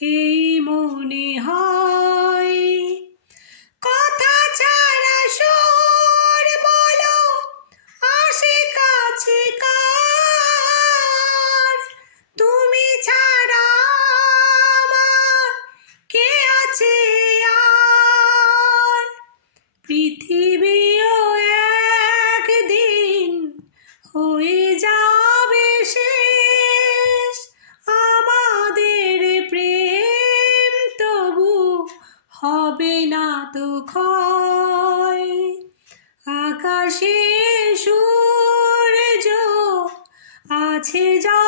এই মনে হয়। কথা ছাড়া সুর বলো আসে কাছে কার, তুমি ছাড়া আমার কে আছে আর। পৃথিবীও একদিন হয়ে যাবে শেষ, আমাদের প্রেম তবু হবে না তো ক্ষয়। আকাশে সূর্য আছে যা